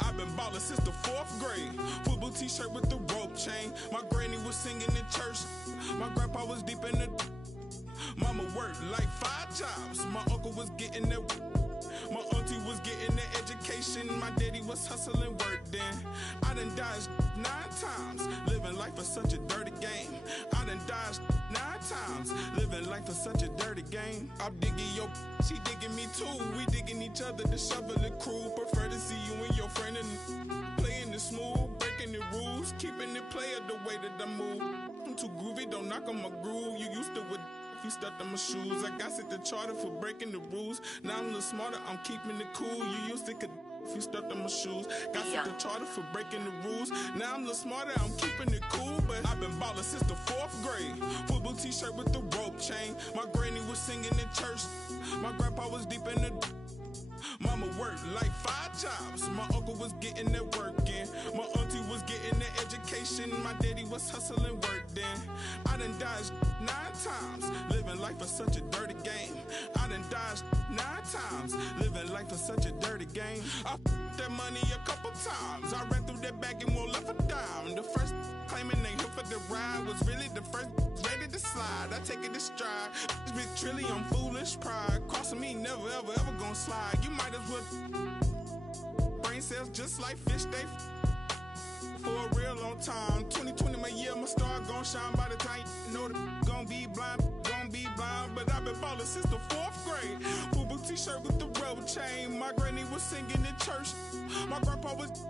I've been ballin' since the 4th grade. Football t-shirt with the rope chain. My granny was singing in church. My grandpa was deep in the. Mama worked like 5 jobs. My uncle was getting that. My auntie was getting the education. My daddy was hustling work then. I done dodged 9 times. Living life is such a dirty game. I done dodged 9 times. Living life is such a dirty game. I'm digging your, she digging me too. We digging each other, the shovel and crew. Prefer to see you and your friend and playing it smooth, breaking the rules, keeping it player the way that I move. I'm too groovy, don't knock on my groove. You used to with if you stuck on my shoes. I got set the charter for breaking the rules. Now I'm a little smarter, I'm keeping it cool. You used to could if you stuck on my shoes. Got set the charter for breaking the rules. Now I'm a little smarter, I'm keeping it cool. But I've been ballin' since the 4th grade. Football t-shirt with the rope chain. My granny was singing in church. My grandpa was deep in the. Mama worked like 5 jobs. My uncle was getting that work in. My auntie was getting the education. My daddy was hustling work then. I done dodged 9 times. Living life is such a dirty game. I done dodged 9 times. Living life is such a dirty game. I f***ed that money a couple times. I ran through that bag and won't left a dime. The first claiming they here for the ride was really the first ready to slide. I take it to stride. This bitch Trilly, I'm foolish pride. Crossing me, never ever ever gonna slide. You might as well. Brain cells just like fish, they for a real long time. 2020 my year, my star gon' shine by the time you know that gon' be blind. But I've been ballin' since the 4th grade. Football t-shirt with the rope chain. My granny was singing in church. My grandpa was.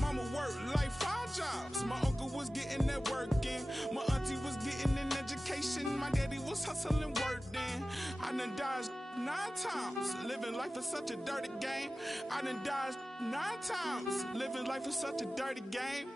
Mama worked like 5 jobs. My uncle was getting that work in. My auntie was getting an education. My daddy was hustling work then. I done dodged 9 times. Living life is such a dirty game. I done dodged 9 times. Living life is such a dirty game.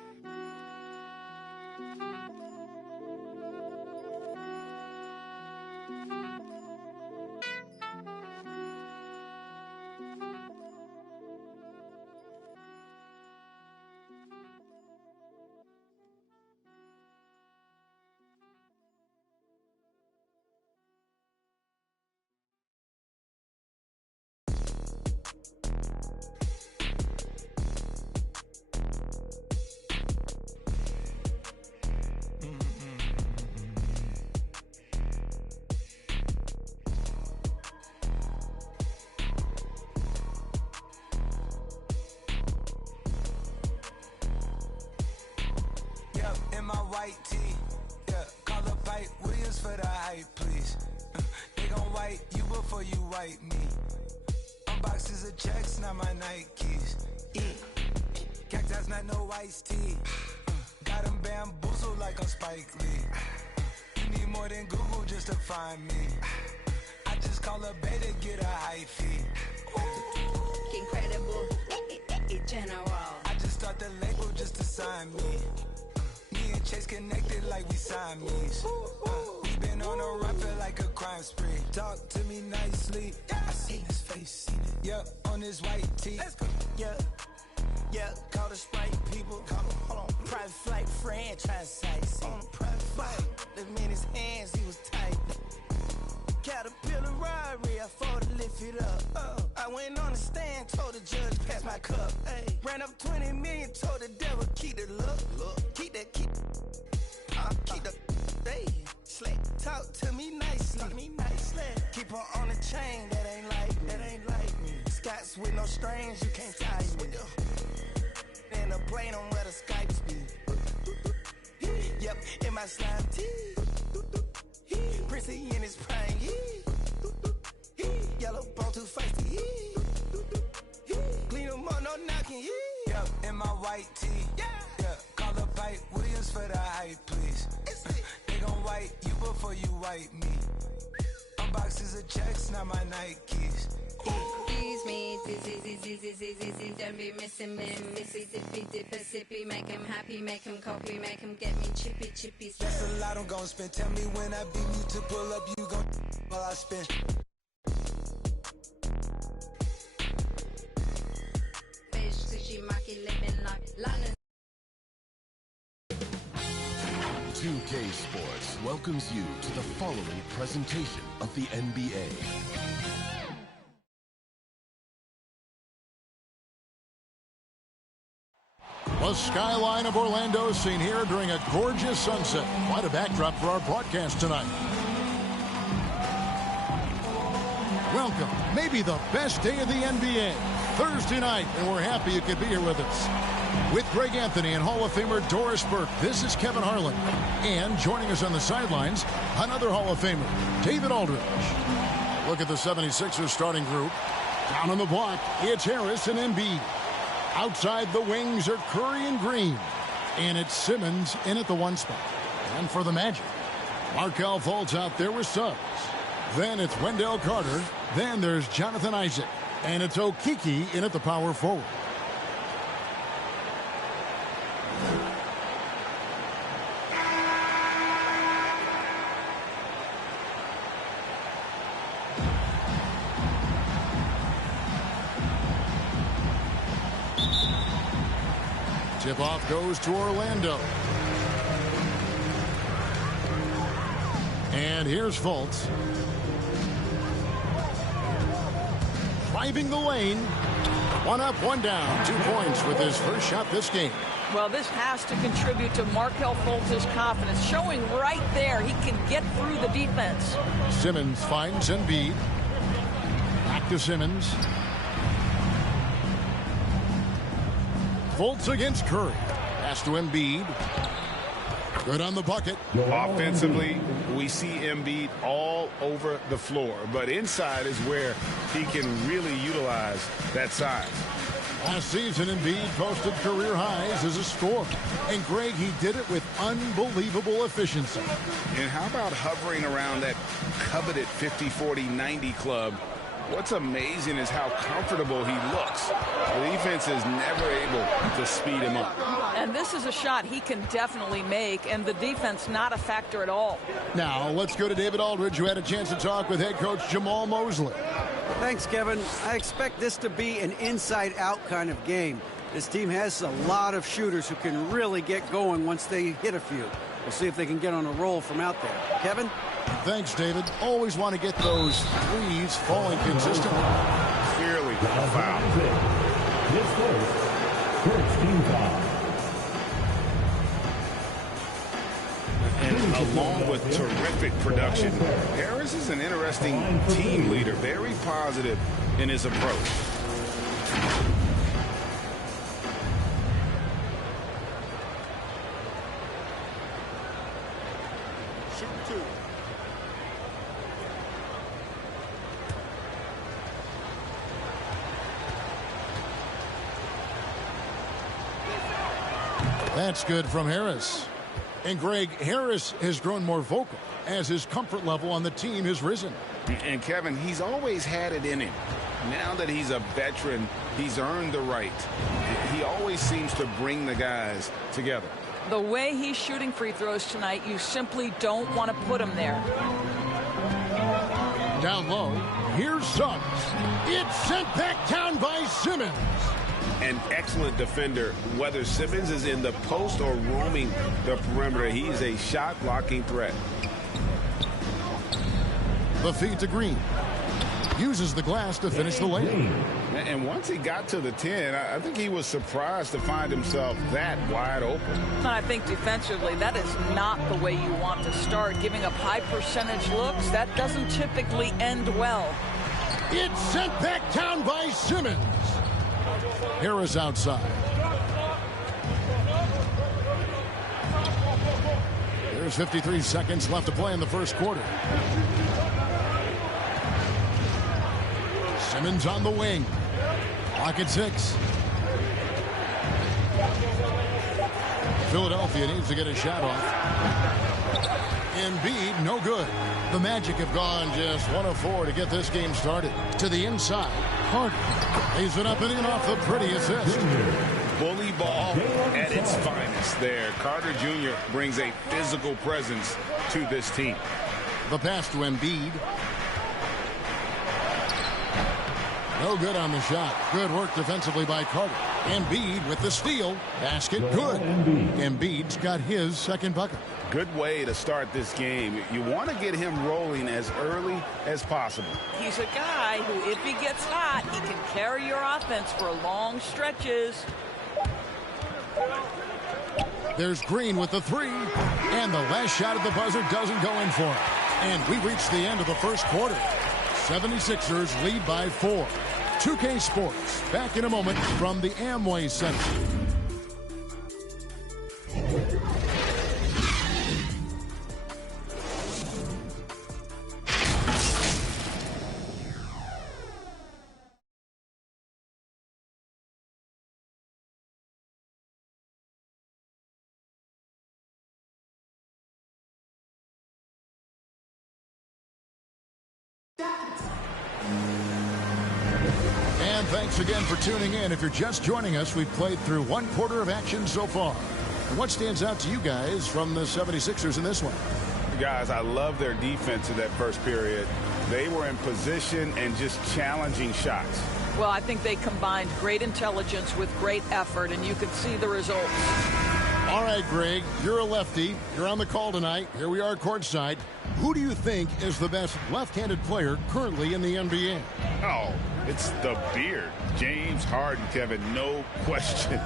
White tee, yeah, call up Pipe Williams for the hype, please. They gon' wipe you before you wipe me. Unboxes of checks, not my Nikes. Cactus, not no iced tea. Got them bamboozled like I'm Spike Lee. You need more than Google just to find me. I just call a beta, get a high fee. Incredible, general. I just start the label just to sign me. Me and Chase connected like we Siamese. We been on a run, feel like a crime spree. talk to me nicely. I seen his face, yeah, on his white tee. Let's go. Yeah, call the Sprite people. Hold on, private flight franchise sites. On a private flight, let me in his hands, he was tight. Caterpillar Rari, I fought to lift it up. I went on the stand, told the judge, pass my cup. Ay. Ran up 20 million, told the devil, keep the look. Keep the, hey, slick. Talk to me nicely. Keep her on the chain, that ain't like me. Scots with no strings, you can't tie me. In the plane on where the Skypes be. Yep, in my slime tee. Prissy in his prime, yellow bone too feisty, clean them up, no knocking, yep, in my white tee, yeah, call up Pipe Williams for the hype, please. They gon' white you before you white me. Unboxes of checks, not my Nikes. Excuse me, dizzy, don't be missing me. Missy, dippy, sippy, make him happy, make him copy, make him get me chippy. That's a lot I'm gon' spend. Tell me when I beam you to pull up, you gon' while I spend. Fish, sushi, maki, living like London. 2K Sports welcomes you to the following presentation of the NBA. The skyline of Orlando is seen here during a gorgeous sunset. Quite a backdrop for our broadcast tonight. Welcome, maybe the best day of the NBA, Thursday night, and we're happy you could be here with us. With Greg Anthony and Hall of Famer Doris Burke, this is Kevin Harlan. And joining us on the sidelines, another Hall of Famer, David Aldridge. Look at the 76ers starting group. Down on the block, it's Harris and Embiid. Outside the wings are Curry and Green. And it's Simmons in at the one spot. And for the Magic, Markelle Fultz out there with Suggs. Then it's Wendell Carter. Then there's Jonathan Isaac. And it's Okeke in at the power forward. Tip-off goes to Orlando. And here's Fultz. Driving the lane. One up, one down. 2 points with his first shot this game. Well, this has to contribute to Markelle Fultz's confidence, showing right there he can get through the defense. Simmons finds Embiid. Back to Simmons. Fultz against Curry. Pass to Embiid. Good on the bucket. Offensively, we see Embiid all over the floor, but inside is where he can really utilize that size. Last season, Embiid posted career highs as a scorer. And, Greg, he did it with unbelievable efficiency. And how about hovering around that coveted 50, 40, 90 club? What's amazing is how comfortable he looks. The defense is never able to speed him up. And this is a shot he can definitely make, and the defense not a factor at all. Now, let's go to David Aldridge, who had a chance to talk with head coach Jamal Mosley. Thanks, Kevin. I expect this to be an inside-out kind of game. This team has a lot of shooters who can really get going once they hit a few. We'll see if they can get on a roll from out there. Kevin? Thanks, David. Always want to get those threes falling consistently. Clearly a foul. And along with terrific production, Harris is an interesting team leader, very positive in his approach. That's good from Harris. And, Greg, Harris has grown more vocal as his comfort level on the team has risen. And, Kevin, he's always had it in him. Now that he's a veteran, he's earned the right. He always seems to bring the guys together. The way he's shooting free throws tonight, you simply don't want to put him there. Down low, here's Suggs. It's sent back down by Simmons. An excellent defender, whether Simmons is in the post or roaming the perimeter. He's a shot-blocking threat. The feed to Green. Uses the glass to finish the layup. And once he got to the 10, I think he was surprised to find himself that wide open. I think defensively, that is not the way you want to start. Giving up high percentage looks, that doesn't typically end well. It's sent back down by Simmons. Harris outside. There's 53 seconds left to play in the first quarter. Simmons on the wing. Clock at 6. Philadelphia needs to get a shot off. Embiid, no good. The Magic have gone just 1 of 4 to get this game started. To the inside. Carter lays it up and in off the pretty assist. Bully ball at its finest there. Carter Jr. brings a physical presence to this team. The pass to Embiid. No good on the shot. Good work defensively by Carter. Embiid with the steal. Basket good. Embiid's got his second bucket. Good way to start this game. You want to get him rolling as early as possible. He's a guy who, if he gets hot, he can carry your offense for long stretches. There's Green with the 3. And the last shot at the buzzer doesn't go in for him. And we reach the end of the first quarter. 76ers lead by 4. 2K Sports, back in a moment from the Amway Center. And thanks again for tuning in. If you're just joining us, we've played through 1 quarter of action so far. And what stands out to you guys from the 76ers in this one? Guys, I love their defense in that first period. They were in position and just challenging shots. Well, I think they combined great intelligence with great effort, and you can see the results. All right, Greg, you're a lefty. You're on the call tonight. Here we are courtside. Who do you think is the best left-handed player currently in the NBA? Oh, it's the beard. James Harden, Kevin, no question.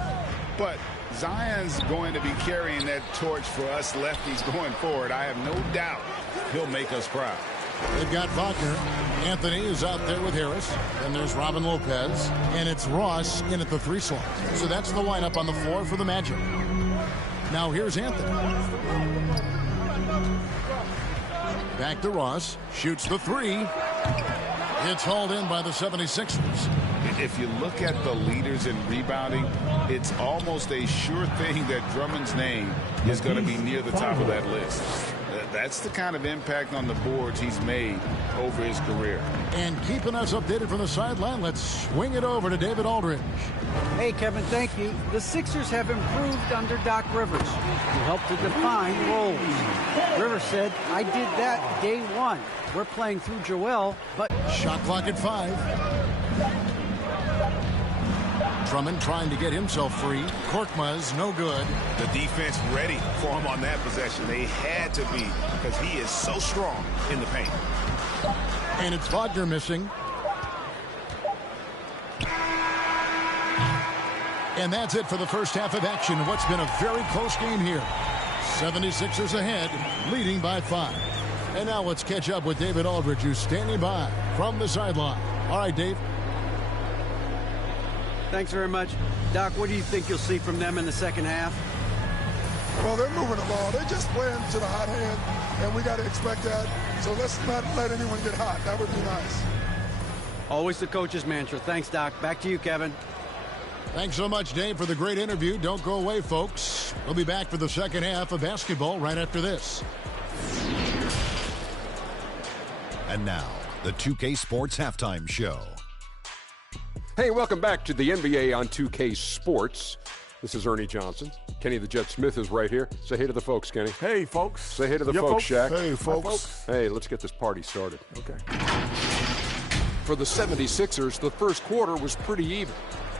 But Zion's going to be carrying that torch for us lefties going forward. I have no doubt he'll make us proud. They've got Wagner. Anthony is out there with Harris. Then there's Robin Lopez. And it's Ross in at the 3 slot. So that's the lineup on the floor for the Magic. Now here's Anthony. Back to Ross. Shoots the 3. It's hauled in by the 76ers. If you look at the leaders in rebounding, it's almost a sure thing that Drummond's name is going to be near the top of that list. That's the kind of impact on the boards he's made over his career. And keeping us updated from the sideline, let's swing it over to David Aldridge. Hey, Kevin, thank you. The Sixers have improved under Doc Rivers, who helped to define roles. Rivers said, I did that day 1. We're playing through Joel, but... Shot clock at 5. Drummond trying to get himself free. Korkmaz, no good. The defense ready for him on that possession. They had to be, because he is so strong in the paint. And it's Wagner missing. And that's it for the first half of action. What's been a very close game here. 76ers ahead, leading by 5. And now let's catch up with David Aldridge, who's standing by from the sideline. All right, Dave. Thanks very much. Doc, what do you think you'll see from them in the second half? Well, they're moving the ball. They're just playing to the hot hand, and we got to expect that. So let's not let anyone get hot. That would be nice. Always the coach's mantra. Thanks, Doc. Back to you, Kevin. Thanks so much, Dave, for the great interview. Don't go away, folks. We'll be back for the second half of basketball right after this. And now, the 2K Sports Halftime Show. Hey, welcome back to the NBA on 2K Sports. This is Ernie Johnson. Kenny the Jet Smith is right here. Say hey to the folks, Kenny. Hey, folks. Say hey to the folks, Shaq. Hey, folks. Hey, let's get this party started. Okay. for the 76ers, the first quarter was pretty even.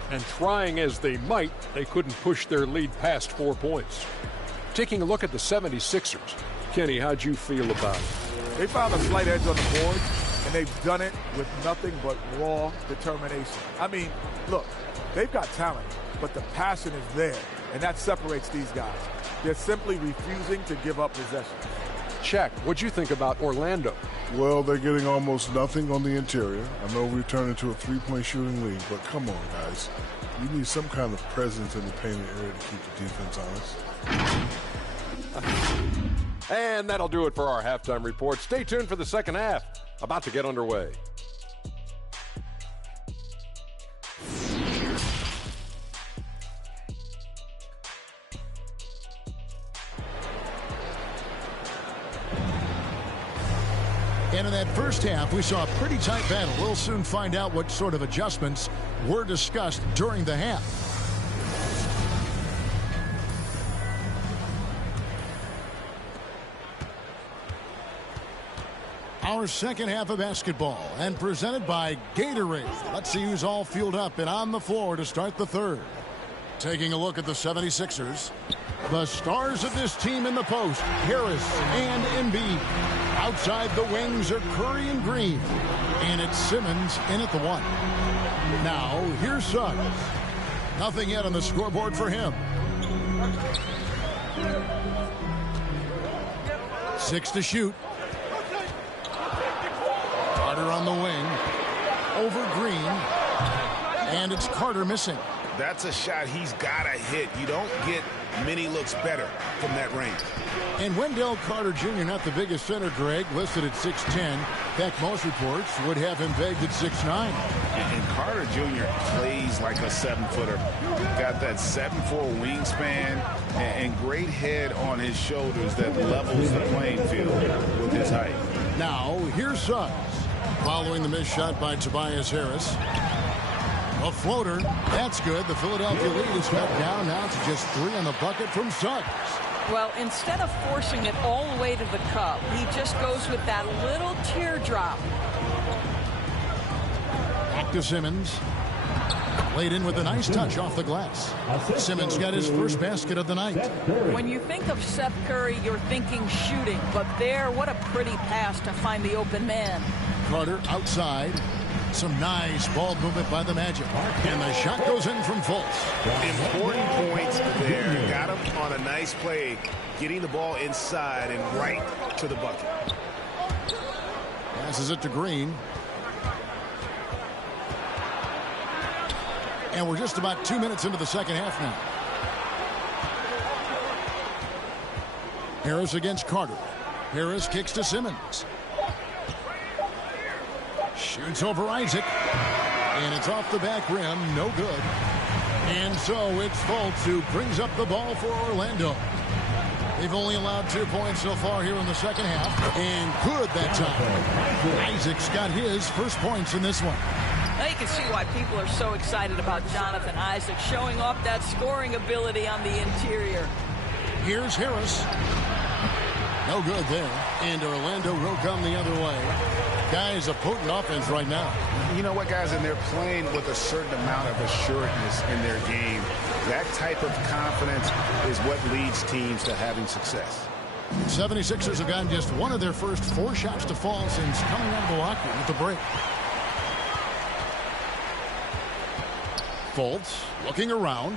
And trying as they might, they couldn't push their lead past 4 points. Taking a look at the 76ers, Kenny, how'd you feel about it? They found a slight edge on the board, and they've done it with nothing but raw determination. I mean, look, they've got talent, but the passion is there, and that separates these guys. They're simply refusing to give up possession. Shaq, what'd you think about Orlando? Well, they're getting almost nothing on the interior. I know we've turned into a three-point shooting league, but come on, guys. You need some kind of presence in the painted area to keep the defense honest. And that'll do it for our halftime report. Stay tuned for the second half. About to get underway. And in that first half, we saw a pretty tight battle. We'll soon find out what sort of adjustments were discussed during the half. Our second half of basketball, and presented by Gatorade. Let's see who's all fueled up and on the floor to start the third. Taking a look at the 76ers. The stars of this team in the post, Harris and Embiid. Outside the wings are Curry and Green. And it's Simmons in at the one. Now, here's Suggs. Nothing yet on the scoreboard for him. 6 to shoot. Carter on the wing. Over Green. And it's Carter missing. That's a shot he's got to hit. You don't get many looks better from that range. And Wendell Carter Jr., not the biggest center, Greg, listed at 6'10". In fact, most reports would have him pegged at 6'9". And Carter Jr. plays like a 7-footer. Got that 7'4" wingspan and great head on his shoulders that levels the playing field with his height. Now, here's Suggs. Following the missed shot by Tobias Harris. A floater. That's good. The Philadelphia lead is cut down. Now to just 3 on the bucket from Suggs. Well, instead of forcing it all the way to the cup, he just goes with that little teardrop. Back to Simmons. Laid in with a nice touch off the glass. Simmons got his first basket of the night. When you think of Seth Curry, you're thinking shooting. But there, what a pretty pass to find the open man. Carter outside. Some nice ball movement by the Magic. And the shot goes in from Fultz. Important points there. Got him on a nice play, getting the ball inside and right to the bucket. Passes it to Green. And we're just about 2 minutes into the second half now. Harris against Carter. Harris kicks to Simmons. Shoots over Isaac. And it's off the back rim. No good. And so it's Fultz who brings up the ball for Orlando. They've only allowed 2 points so far here in the second half. And good that time. Isaac's got his first points in this one. Now you can see why people are so excited about Jonathan Isaac showing off that scoring ability on the interior. Here's Harris. No good there. And Orlando will come the other way. Guys, a potent offense right now. You know what, guys? And they're playing with a certain amount of assuredness in their game. That type of confidence is what leads teams to having success. 76ers have gotten just one of their first 4 shots to fall since coming out of the locker room with the break. Fultz looking around.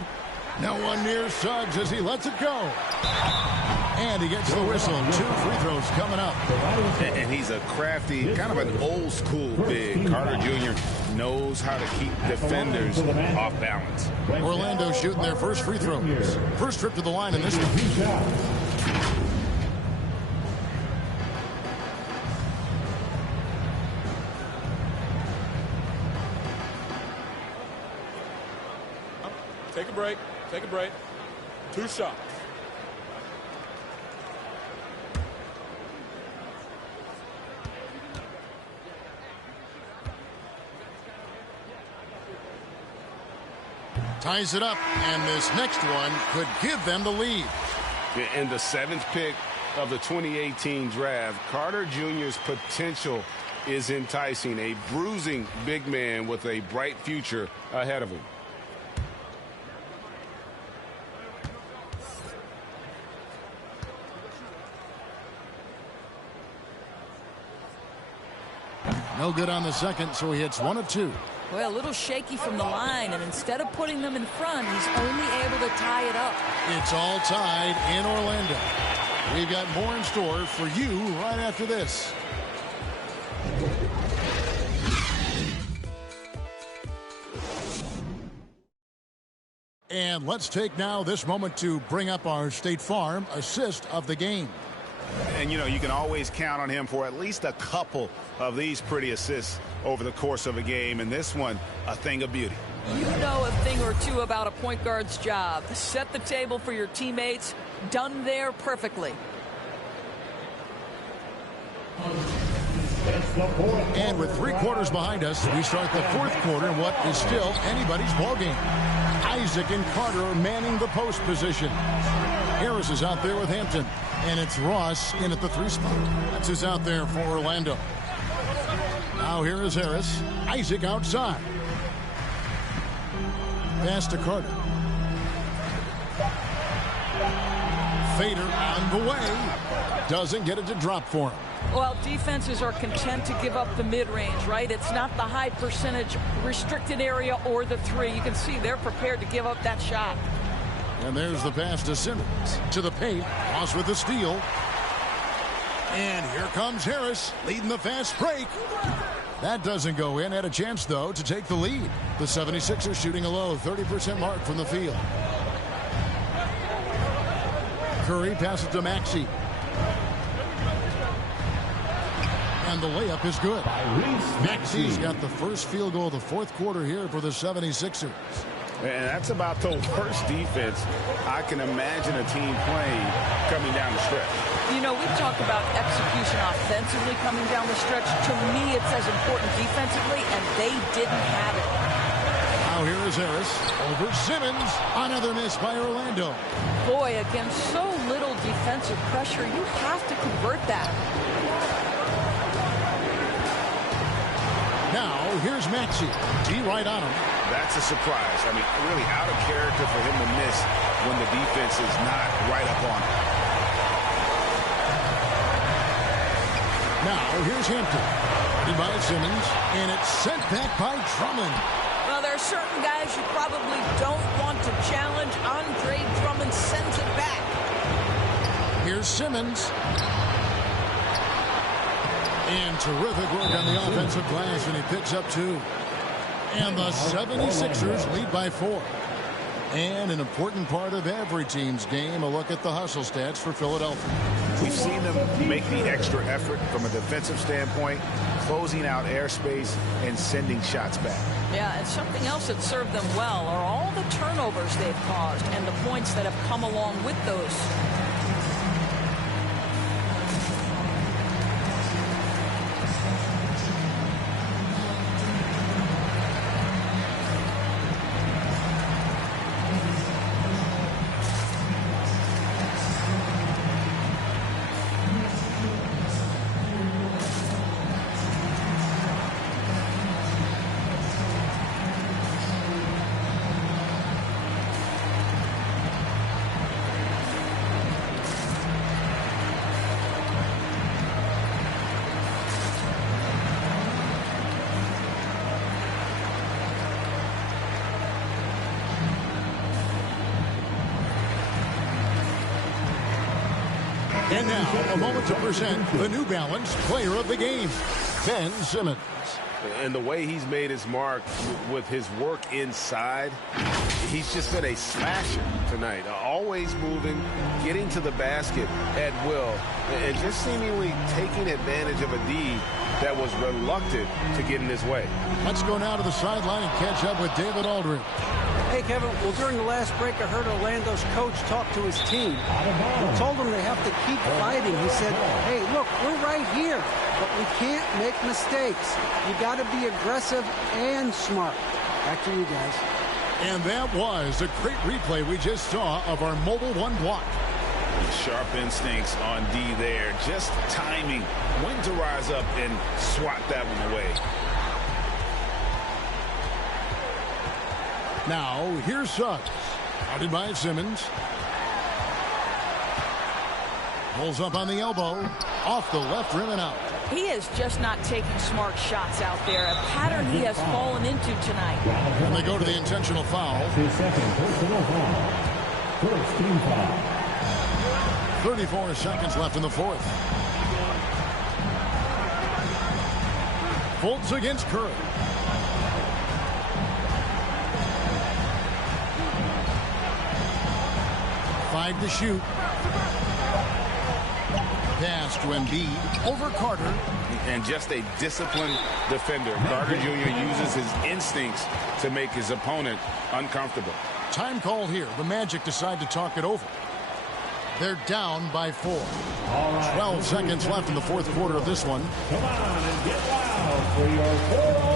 No one near Suggs as he lets it go. And he gets the whistle. 2 free throws coming up. And he's a crafty, kind of an old school big. Carter Jr. knows how to keep defenders off balance. Orlando shooting their first free throws. First trip to the line in this one. Take a break. Take a break. 2 shots. Ties it up, and this next one could give them the lead. And the 7th pick of the 2018 draft, Carter Jr.'s potential is enticing. A bruising big man with a bright future ahead of him. No good on the second, so he hits 1 of 2. Well, a little shaky from the line, and instead of putting them in front, he's only able to tie it up. It's all tied in Orlando. We've got more in store for you right after this. And let's take now this moment to bring up our State Farm assist of the game. And, you know, you can always count on him for at least a couple of these pretty assists over the course of a game. And this one, a thing of beauty. You know a thing or two about a point guard's job. Set the table for your teammates. Done there perfectly. And with 3 quarters behind us, we start the 4th quarter in what is still anybody's ballgame. Isaac and Carter are manning the post position. Harris is out there with Hampton. And it's Ross in at the 3 spot. That's who's out there for Orlando. Now here is Harris. Isaac outside. Pass to Carter. Fader on the way. Doesn't get it to drop for him. Well, defenses are content to give up the mid-range, right? It's not the high percentage restricted area or the 3. You can see they're prepared to give up that shot. And there's the pass to Simmons. To the paint. Ross with the steal. And here comes Harris leading the fast break. That doesn't go in. Had a chance, though, to take the lead. The 76ers shooting a low 30% mark from the field. Curry passes to Maxey. And the layup is good. Maxey's got the first field goal of the 4th quarter here for the 76ers. And that's about the worst defense I can imagine a team playing coming down the stretch. You know, we talk about execution offensively coming down the stretch. To me, it's as important defensively, and they didn't have it. Now here is Harris over Simmons. Another miss by Orlando. Boy, against so little defensive pressure, you have to convert that. Now here's Maxey. D right on him. That's a surprise. I mean, really out of character for him to miss when the defense is not right up on him. Now here's Hampton. In by Simmons, and it's sent back by Drummond. Well, there are certain guys you probably don't want to challenge. Andre Drummond sends it back. Here's Simmons. And terrific work on the offensive glass, and he picks up 2. And the 76ers lead by 4. And an important part of every team's game, a look at the hustle stats for Philadelphia. We've seen them make the extra effort from a defensive standpoint, closing out airspace and sending shots back. Yeah, and something else that served them well are all the turnovers they've caused and the points that have come along with those. And now, a moment to present the New Balance Player of the Game, Ben Simmons. And the way he's made his mark with his work inside, he's just been a smasher tonight. Always moving, getting to the basket at will, and just seemingly taking advantage of a D that was reluctant to get in his way. Let's go now to the sideline and catch up with David Aldridge. Hey, Kevin, well, during the last break, I heard Orlando's coach talk to his team. He told them they have to keep fighting. He said, hey, look, we're right here, but we can't make mistakes. You got to be aggressive and smart. Back to you guys. And that was a great replay we just saw of our Mobile One block. Sharp instincts on D there. Just timing when him to rise up and swat that one away. Now, here's Suggs. Guarded by Simmons. Pulls up on the elbow. Off the left rim and out. He is just not taking smart shots out there. A pattern he has fallen into tonight. And they go to the intentional foul. His second personal foul. First team foul. 34 seconds left in the fourth. Fultz against Curry. Five to shoot. Pass to Embiid over Carter. And just a disciplined defender. Carter Jr. uses his instincts to make his opponent uncomfortable. Time called here. The Magic decide to talk it over. They're down by 4. Right, 12 seconds left in the fourth quarter of this one. Come on and get loud for your 407.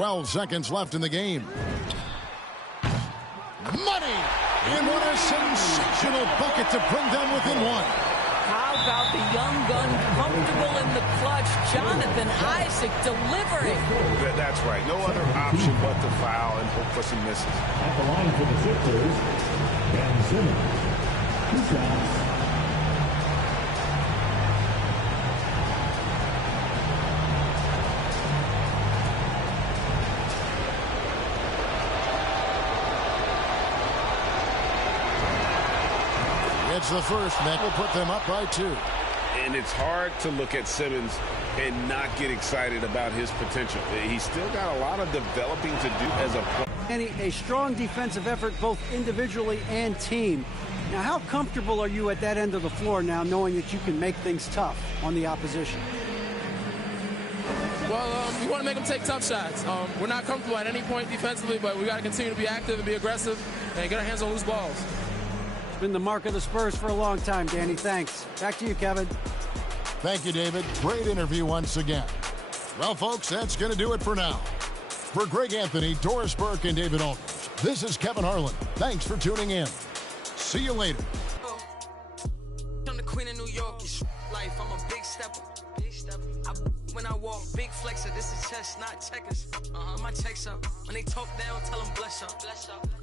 Twelve seconds left in the game. Money! And what a sensational bucket to bring them within one. How about the young gun comfortable in the clutch? Jonathan Isaac delivering. That's right. No other option but to foul and hope for some misses. At the line for the Sixers, Ben Simmons. 2 shots. It's the first. That will put them up by 2. And it's hard to look at Simmons and not get excited about his potential. He's still got a lot of developing to do as a player. And a strong defensive effort both individually and team. Now, how comfortable are you at that end of the floor now, knowing that you can make things tough on the opposition? Well, we want to make them take tough shots. We're not comfortable at any point defensively, but we got to continue to be active and be aggressive and get our hands on loose balls. Been the mark of the Spurs for a long time, Danny. Thanks. Back to you, Kevin. Thank you, David. Great interview once again. Well, folks, that's going to do it for now. For Greg Anthony, Doris Burke, and David Aldridge, this is Kevin Harlan. Thanks for tuning in. See you later. I'm the queen of New York. It's life. I'm a big stepper. When I walk, big flexer. This is chess, not checkers. My checks up. When they talk down, tell them bless up.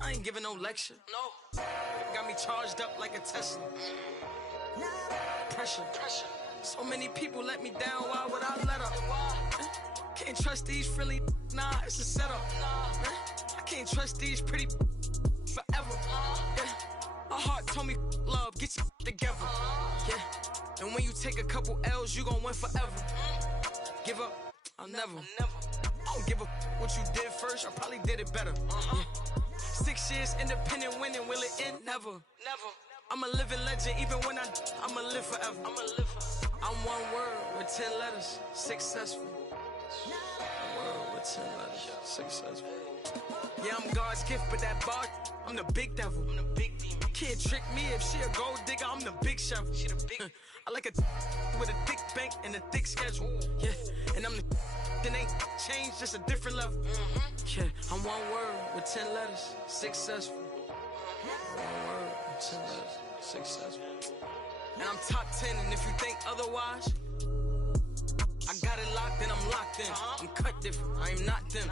I ain't giving no lecture. No. Got me charged up like a Tesla. Pressure. So many people let me down. Why would I let up? Can't trust these frilly. Nah, it's a setup. I can't trust these pretty forever. Yeah. My heart told me love, get you together. Yeah. And when you take a couple L's, you gon' win forever. Give up, I'll never. I don't give a what you did first, I probably did it better. Yeah. 6 years independent winning, will it end? Never. I'm a living legend, even when I'ma live forever. I'm one word with 10 letters, successful. One word with 10 letters, successful. Yeah, I'm God's gift, but that bar, I'm the big devil. I'm the big demon. Can't trick me if she a gold digger, I'm the big shovel. She the big. I like a with a thick bank and a thick schedule. Yeah, and I'm the that ain't changed, just a different level. Yeah, I'm one word with 10 letters, successful. One word with 10 letters, successful. And I'm top 10, and if you think otherwise, I got it locked and I'm locked in. I'm cut different, I am not them.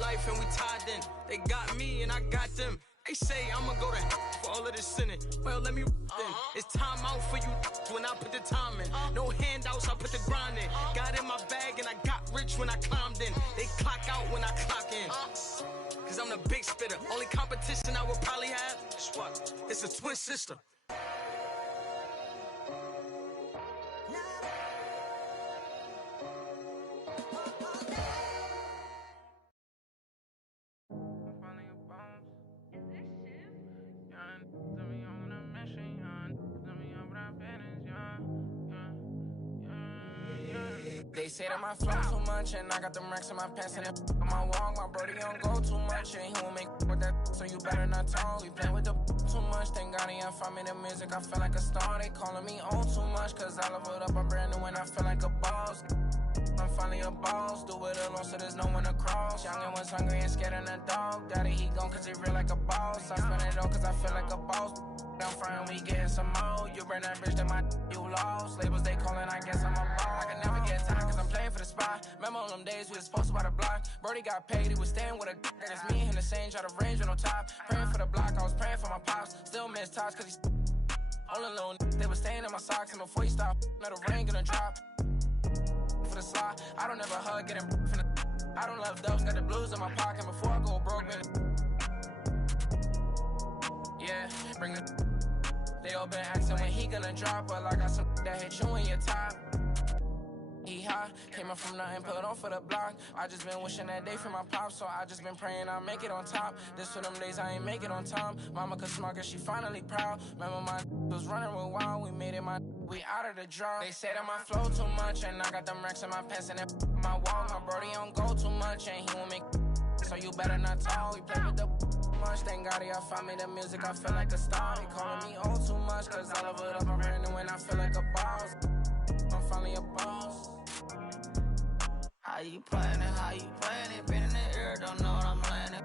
Life and we tied in. They got me and I got them. They say I'ma go to for all of this sinning. Well, let me then. It's time out for you when I put the time in. No handouts, I put the grind in. Got in my bag and I got rich when I climbed in. They clock out when I clock in. Cause I'm the big spitter. Only competition I would probably have is what? It's a twin sister. They say that my flow too much, and I got them racks in my pants, and if my walk, my brody don't go too much, and he won't make with that, so you better not talk. We play with the too much, thank God he ain't find me the music, I feel like a star. They calling me on too much, cause I leveled up, I'm brand new, and I feel like a boss. I'm finally a boss, do it alone, so there's no one to cross. Young and was hungry and scared of the dog. Daddy, he gone cause he real like a boss. I spend it all cause I feel like a boss. I'm frying, we getting some more. You burn that bridge, then you lost. Labels they calling, I guess I'm a ball. I can never get time cause I'm playing for the spot. Remember on them days we was posted by the block. Brody got paid, he was staying with a that is me and the same, try to range with no top. Praying for the block, I was praying for my pops. Still miss touch cause he's all alone. They was staying in my socks, and before he stopped, let the rain gonna drop. For the slot, I don't ever hug, getting from the I don't love dubs, got the blues in my pocket before I go broke, man. Yeah, bring the they all been asking when he gonna drop, but I got some that hit you in your top. He high, came up from nothing, put on for the block. I just been wishing that day for my pop, so I just been praying I'll make it on top. This for them days I ain't make it on time. Mama could smug her, she finally proud. Remember my was running with wild, we made it we out of the draw. They say that my flow too much, and I got them racks in my pants, and my wall, my brody don't go too much, and he won't make so you better not talk. We play with the much, thank God he found me the music, I feel like a star. He calling me on too much, cause I love it up, I'm brand new, and I feel like a boss. I'm finally a boss. How you playing it, how you playing it? Been in the air, don't know what I'm landing.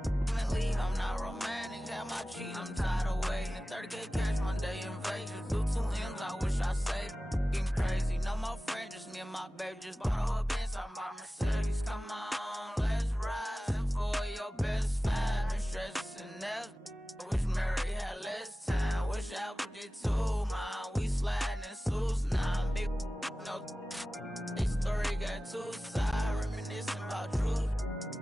I'm not romantic, got my cheese, I'm tired of waiting. 30K cash Monday in Vegas, do 2 M's, I wish I saved. Getting crazy, no more friends, just me and my baby. Just bought a whole Benz, I'm my Mercedes. Come on, let's ride. Send for your best fan, been stressing and wish Mary had less time, wish Apple did too, man. We sliding in suits now, big no. This story got 2 sides, reminiscing about truth.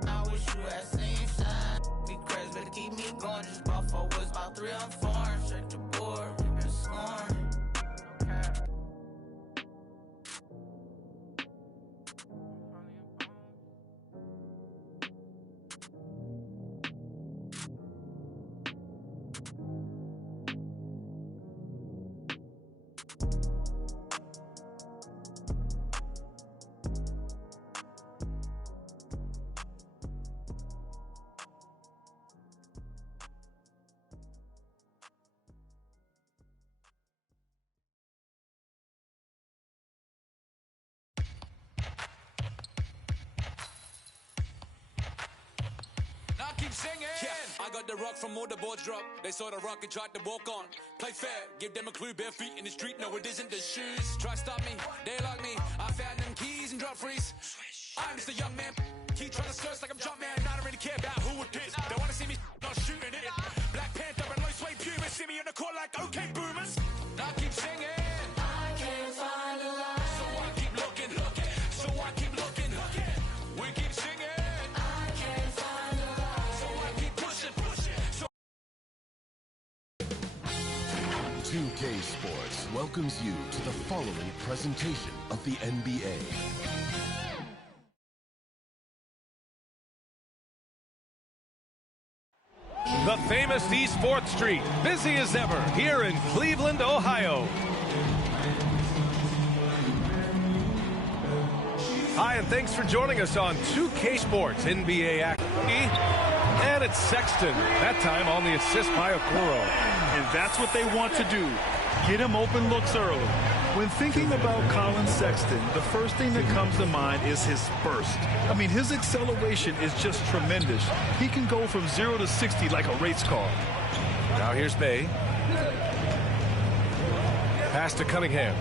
I wish you had seen shine. Be crazy, better keep me going. Just bought 4 woods, about 3 on 4. Check the board, been scoring. Okay. 'Now keep singing. Yeah, I got the rock from all the boards drop. They saw the rock and tried to walk on. Play fair, give them a clue. Bare feet in the street, no it isn't the shoes. Try stop me, they like me. I found them keys and drop freeze. I'm just a young man. Keep trying to search like I'm Jumpman. I don't really care about who it is. They wanna see me not shooting it. Black Panther and low sway Puma. See me on the court like okay boomers. Now keep singing. I can't find a lie. So I keep looking. So I keep looking. We keep singing. I can't find a lie. So I keep pushing. So 2K Sports welcomes you to the following presentation of the NBA. The famous East 4th Street, busy as ever here in Cleveland, Ohio. Hi, and thanks for joining us on 2K Sports NBA Activity. And it's Sexton, that time on the assist by Okoro. And that's what they want to do, get him open looks early. When thinking about Colin Sexton, the first thing that comes to mind is his burst. I mean, his acceleration is just tremendous. He can go from 0 to 60 like a race car. Now here's Bay. Pass to Cunningham.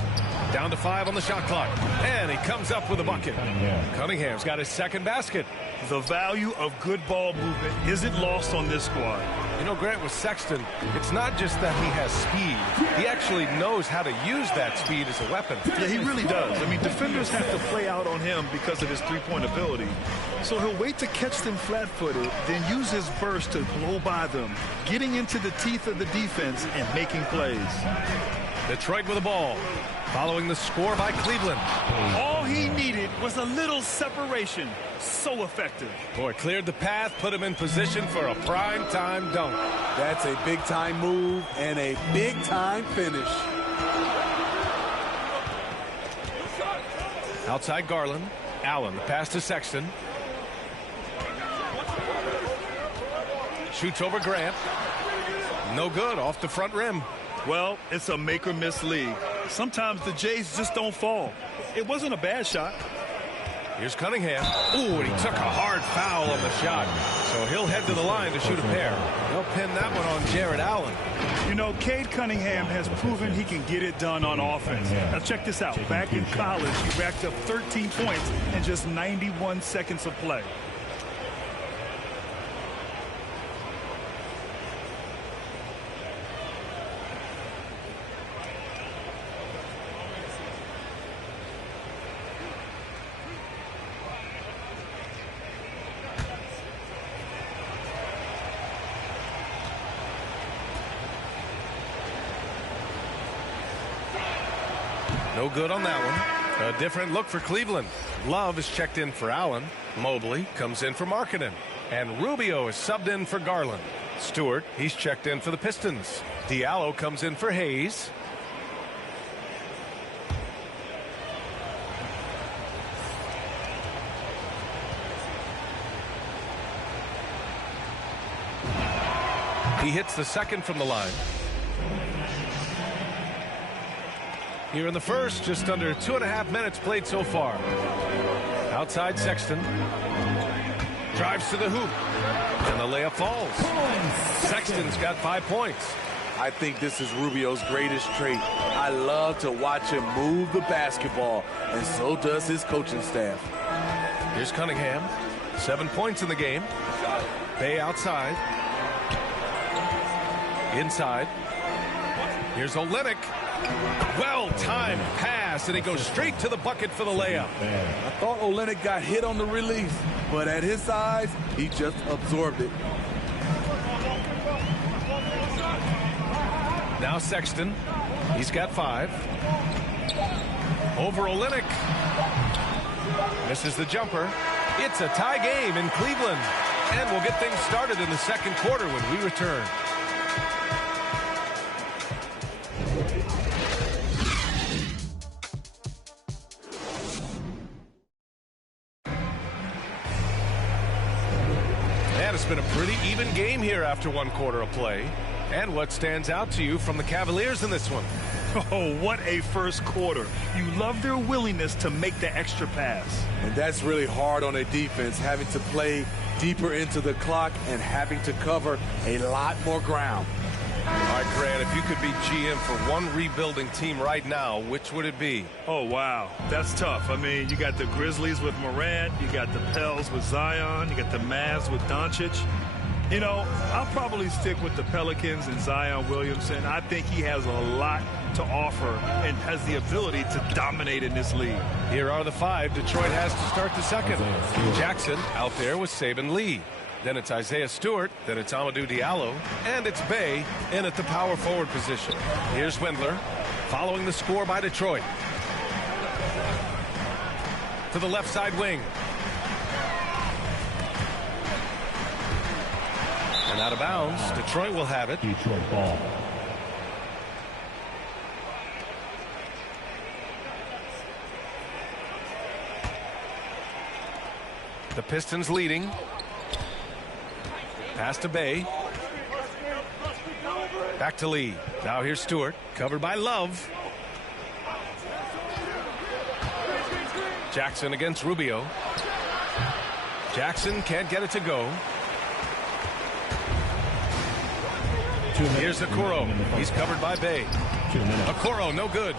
Down to 5 on the shot clock. And he comes up with a bucket. Cunningham's got his second basket. The value of good ball movement isn't lost on this squad. You know, Grant, with Sexton, it's not just that he has speed. He actually knows how to use that speed as a weapon. Yeah, he really does. I mean, defenders have to play out on him because of his three-point ability. So he'll wait to catch them flat-footed, then use his burst to blow by them, getting into the teeth of the defense and making plays. Detroit with the ball, following the score by Cleveland. All he needed was a little separation. So effective. Boy, cleared the path, put him in position for a prime-time dunk. That's a big-time move and a big-time finish. Outside Garland. Allen, the pass to Sexton. Shoots over Grant. No good, off the front rim. Well, it's a make-or-miss league. Sometimes the Jays just don't fall. It wasn't a bad shot. Here's Cunningham. Ooh, and he took a hard foul on the shot. So he'll head to the line to shoot a pair. They'll pin that one on Jared Allen. You know, Cade Cunningham has proven he can get it done on offense. Now check this out. Back in college, he racked up 13 points in just 91 seconds of play. No good on that one. A different look for Cleveland. Love is checked in for Allen. Mobley comes in for Markkanen. And Rubio is subbed in for Garland. Stewart, he's checked in for the Pistons. Diallo comes in for Hayes. He hits the second from the line. Here in the first, just under 2.5 minutes played so far. Outside Sexton. Drives to the hoop. And the layup falls. Sexton's got 5 points. I think this is Rubio's greatest trait. I love to watch him move the basketball, and so does his coaching staff. Here's Cunningham. 7 points in the game. Bay outside. Inside. Here's Olynyk. Well-timed pass, and he goes straight to the bucket for the layup. I thought Olynyk got hit on the release, but at his size, he just absorbed it. Now Sexton. He's got 5. Over Olynyk. Misses the jumper. It's a tie game in Cleveland. And we'll get things started in the second quarter when we return. It's been a pretty even game here after 1 quarter of play. And what stands out to you from the Cavaliers in this one? Oh, what a first quarter. You love their willingness to make the extra pass. And that's really hard on a defense, having to play deeper into the clock and having to cover a lot more ground. All right, Grant, if you could be GM for one rebuilding team right now, which would it be? Oh, wow. That's tough. I mean, you got the Grizzlies with Morant. You got the Pels with Zion. You got the Mavs with Doncic. You know, I'll probably stick with the Pelicans and Zion Williamson. I think he has a lot to offer and has the ability to dominate in this league. Here are the 5 Detroit has to start the second. Jackson out there with Saban Lee. Then it's Isaiah Stewart, then it's Amadou Diallo, and it's Bay in at the power forward position. Here's Wendler, following the score by Detroit. To the left side wing. And out of bounds, Detroit will have it. Detroit ball. The Pistons leading. Pass to Bay. Back to Lee. Now here's Stewart. Covered by Love. Jackson against Rubio. Jackson can't get it to go. Here's Okoro. He's covered by Bay. Okoro, no good.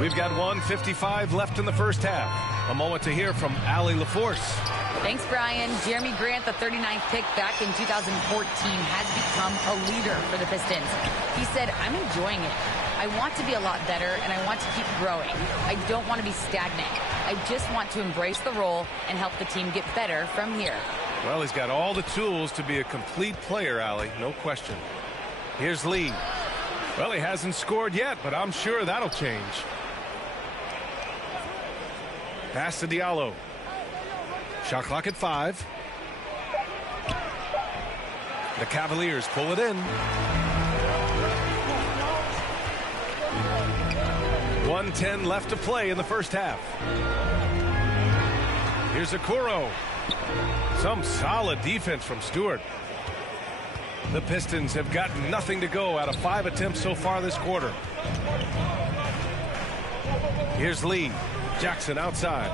We've got 1:55 left in the first half. A moment to hear from Allie LaForce. Thanks, Brian. Jeremy Grant, the 39th pick back in 2014, has become a leader for the Pistons. He said, I'm enjoying it. I want to be a lot better, and I want to keep growing. I don't want to be stagnant. I just want to embrace the role and help the team get better from here. Well, he's got all the tools to be a complete player, Allie. No question. Here's Lee. Well, he hasn't scored yet, but I'm sure that'll change. Pass to Diallo. Shot clock at 5. The Cavaliers pull it in. 1:10 left to play in the first half. Here's Okoro. Some solid defense from Stewart. The Pistons have got nothing to go out of 5 attempts so far this quarter. Here's Lee. Jackson outside.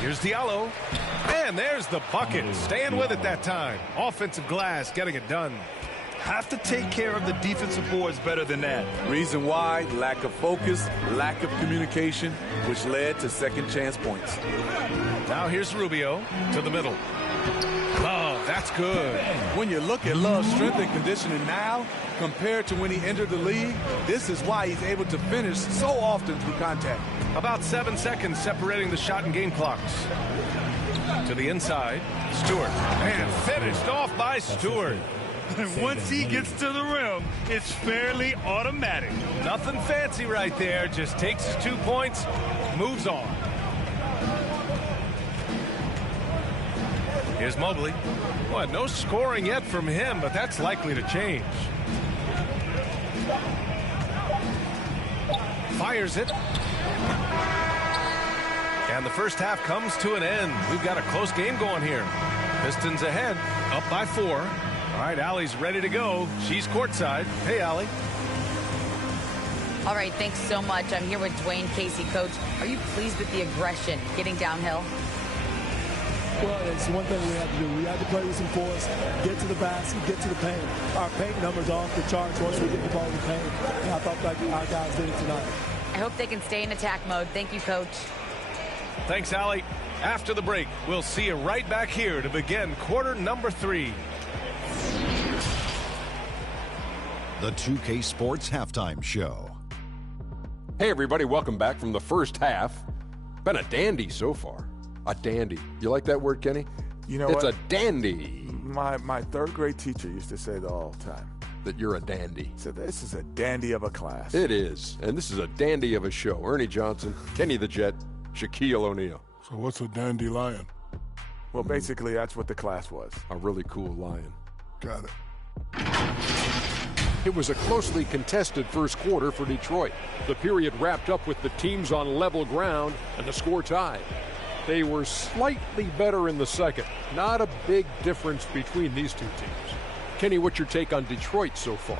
Here's Diallo. And there's the bucket. Staying with it that time. Offensive glass getting it done. Have to take care of the defensive boards better than that. Reason why, lack of focus, lack of communication, which led to second chance points. Now here's Rubio to the middle. Love, that's good. When you look at Love's strength and conditioning now compared to when he entered the league, this is why he's able to finish so often through contact. About 7 seconds separating the shot and game clocks. To the inside, Stewart. And finished off by Stewart. Once he gets to the rim, it's fairly automatic. Nothing fancy right there. Just takes his 2 points, moves on. Here's Mobley. What, no scoring yet from him, but that's likely to change. Fires it. And the first half comes to an end. We've got a close game going here. Pistons ahead, up by 4. All right, Allie's ready to go. She's courtside. Hey, Allie. All right, thanks so much. I'm here with Dwayne Casey. Coach, are you pleased with the aggression getting downhill? Well, it's one thing we have to do. We have to play with some force, get to the basket, get to the paint. Our paint numbers are off the charts once we get the ball in the paint. And I thought like our guys did it tonight. I hope they can stay in attack mode. Thank you, Coach. Thanks, Allie. After the break, we'll see you right back here to begin quarter number 3. The 2K Sports Halftime Show. Hey, everybody. Welcome back from the first half. Been a dandy so far. A dandy. You like that word, Kenny? You know it's what? A dandy. My third grade teacher used to say that all the time. That you're a dandy. So this is a dandy of a class. It is. And this is a dandy of a show. Ernie Johnson, Kenny the Jet, Shaquille O'Neal. So what's a dandelion? Well, basically, that's what the class was. A really cool lion. Got it. It was a closely contested first quarter for Detroit. The period wrapped up with the teams on level ground and the score tied. They were slightly better in the second. Not a big difference between these two teams. Kenny, what's your take on Detroit so far?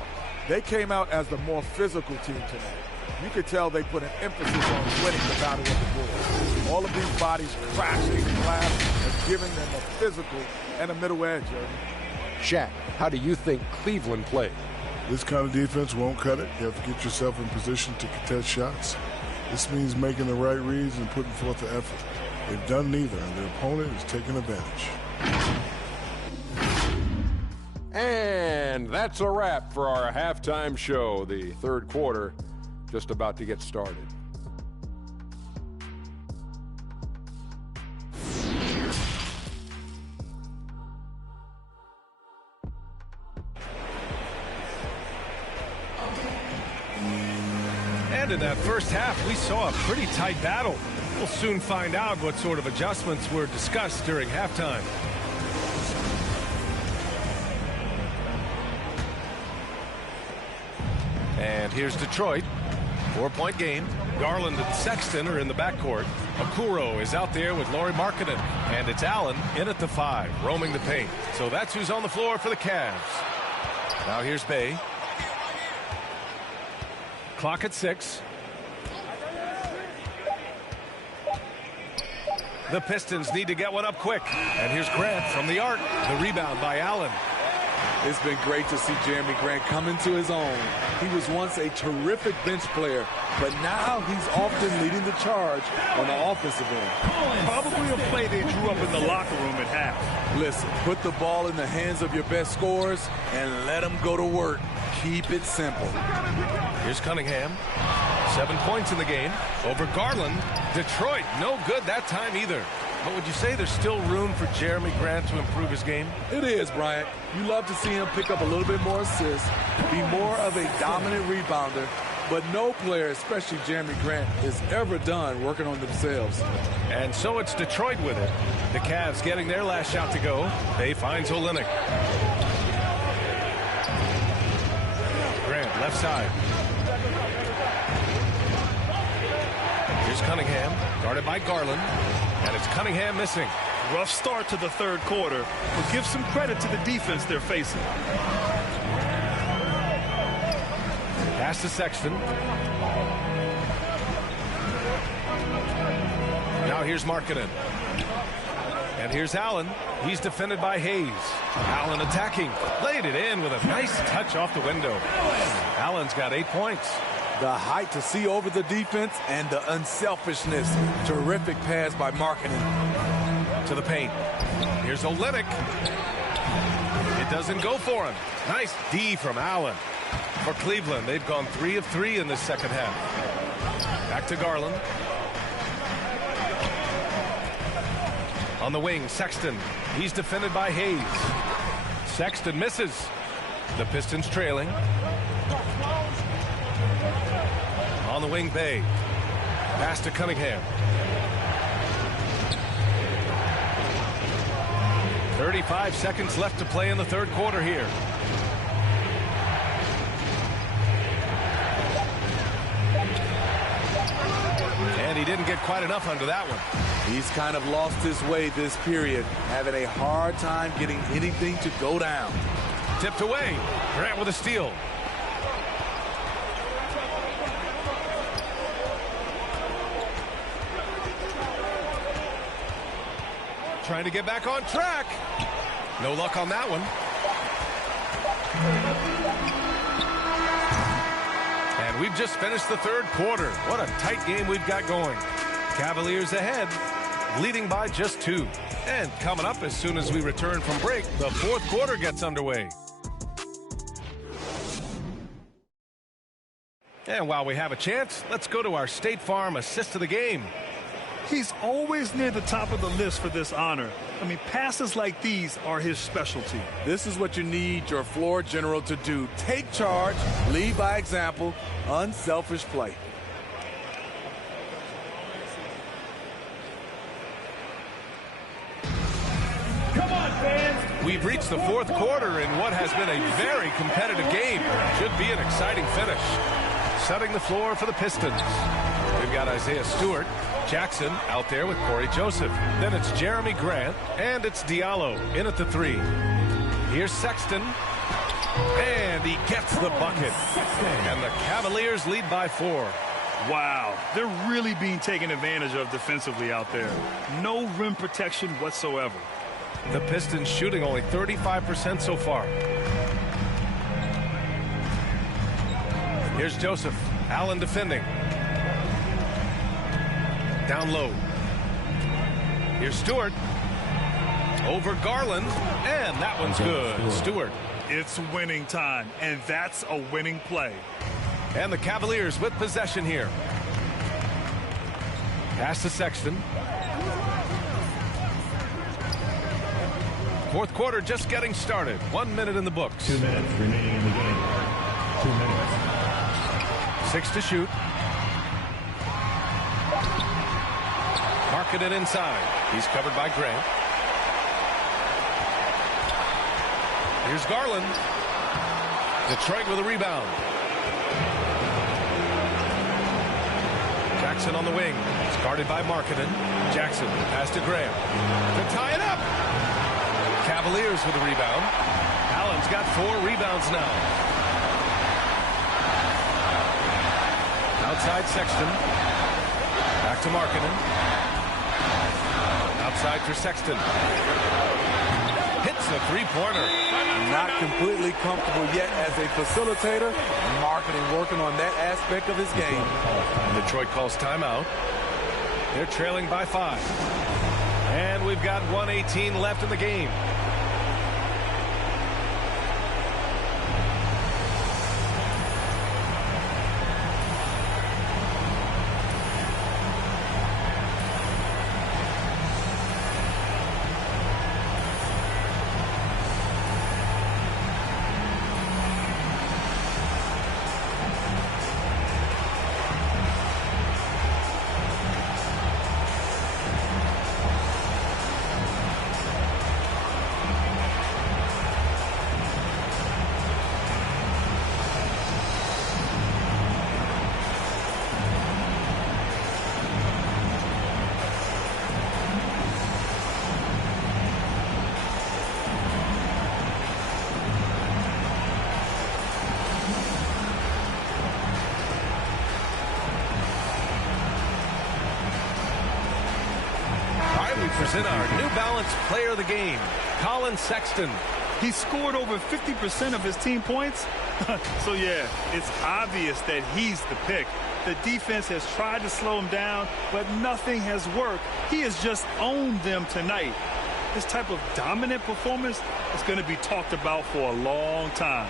They came out as the more physical team tonight. You could tell they put an emphasis on winning the battle of the Bulls. All of these bodies crashing the glass and giving them a physical and a middle edge. Shaq, how do you think Cleveland played? This kind of defense won't cut it. You have to get yourself in position to contest shots. This means making the right reads and putting forth the effort. They've done neither, and their opponent is taking advantage. And that's a wrap for our halftime show. The third quarter just about to get started. And in that first half, we saw a pretty tight battle. We'll soon find out what sort of adjustments were discussed during halftime. And here's Detroit. 4-point game. Garland and Sexton are in the backcourt. Okoro is out there with Lauri Markkanen. And it's Allen in at the 5, roaming the paint. So that's who's on the floor for the Cavs. Now here's Bey. Clock at 6. The Pistons need to get one up quick. And here's Grant from the arc. The rebound by Allen. It's been great to see Jeremy Grant come into his own. He was once a terrific bench player, but now he's often leading the charge on the offensive end. Probably a play they drew up in the locker room at half. Listen, put the ball in the hands of your best scorers and let them go to work. Keep it simple. Here's Cunningham. 7 points in the game over Garland. Detroit, no good that time either. But would you say there's still room for Jeremy Grant to improve his game? It is, Bryant. You love to see him pick up a little bit more assists, be more of a dominant rebounder, but no player, especially Jeremy Grant, is ever done working on themselves. And so it's Detroit with it. The Cavs getting their last shot to go. They find Olynyk. Grant, left side. Here's Cunningham, guarded by Garland. And it's Cunningham missing. Rough start to the third quarter, but give some credit to the defense they're facing. Pass to Sexton. Now here's Markkanen. And here's Allen. He's defended by Hayes. Allen attacking. Laid it in with a nice touch off the window. Allen's got 8 points. The height to see over the defense and the unselfishness. Terrific pass by Markkanen. To the paint. Here's Olynyk. It doesn't go for him. Nice D from Allen. For Cleveland, they've gone 3 of 3 in this second half. Back to Garland. On the wing, Sexton. He's defended by Hayes. Sexton misses. The Pistons trailing. On the wing, Bay. Pass to Cunningham. 35 seconds left to play in the third quarter here. And he didn't get quite enough under that one. He's kind of lost his way this period, having a hard time getting anything to go down. Tipped away. Grant with a steal. Trying to get back on track. No luck on that one. And we've just finished the third quarter. What a tight game we've got going. Cavaliers ahead, leading by just 2. And coming up as soon as we return from break, the fourth quarter gets underway. And while we have a chance, let's go to our State Farm assist of the game. He's always near the top of the list for this honor. I mean, passes like these are his specialty. This is what you need your floor general to do. Take charge, lead by example, unselfish play. Come on, fans. We've reached the fourth quarter in what has been a very competitive game. Should be an exciting finish. Setting the floor for the Pistons. We've got Isaiah Stewart. Jackson out there with Corey Joseph. Then it's Jeremy Grant, and it's Diallo in at the 3. Here's Sexton, and he gets the bucket. And the Cavaliers lead by 4. Wow, they're really being taken advantage of defensively out there. No rim protection whatsoever. The Pistons shooting only 35% so far. Here's Joseph. Allen defending. Down low. Here's Stewart. Over Garland. And that one's good. Stewart. It's winning time, and that's a winning play. And the Cavaliers with possession here. Pass to Sexton. Fourth quarter just getting started. 1 minute in the books. 2 minutes remaining in the game. 2 minutes. 6 to shoot. Marking it inside. He's covered by Grant. Here's Garland. Detroit with a rebound. Jackson on the wing. It's guarded by Markkanen. Jackson pass to Grant. To tie it up. Cavaliers with a rebound. Allen's got 4 rebounds now. Outside Sexton. Back to Markkanen. Outside for Sexton. Hits the three-pointer. not completely comfortable yet as a facilitator. Marketing working on that aspect of his game. Detroit calls timeout. They're trailing by 5. And we've got 1:18 left in the game. Present our New Balance player of the game, Colin Sexton. He scored over 50% of his team points. So, yeah, it's obvious that he's the pick. The defense has tried to slow him down, but nothing has worked. He has just owned them tonight. This type of dominant performance is going to be talked about for a long time.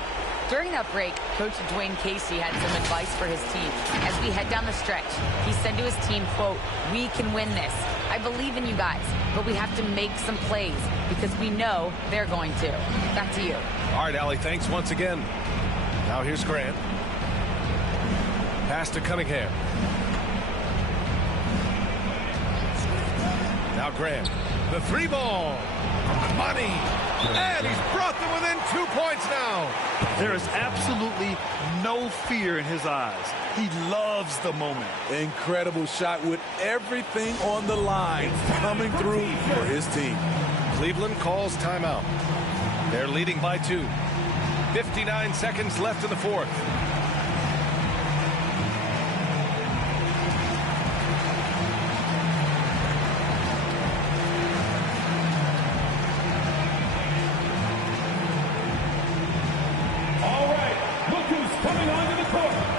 During that break, Coach Dwayne Casey had some advice for his team. As we head down the stretch, he said to his team, quote, "We can win this. I believe in you guys, but we have to make some plays because we know they're going to." Back to you. All right, Allie, thanks once again. Now here's Grant. Pass to Cunningham. Now Grant. The 3 ball. Money. And he's brought them within 2 points now. There is absolutely no fear in his eyes. He loves the moment. Incredible shot with everything on the line coming through for his team. Cleveland calls timeout. They're leading by 2. 59 seconds left in the 4th. All right, look who's coming onto the court.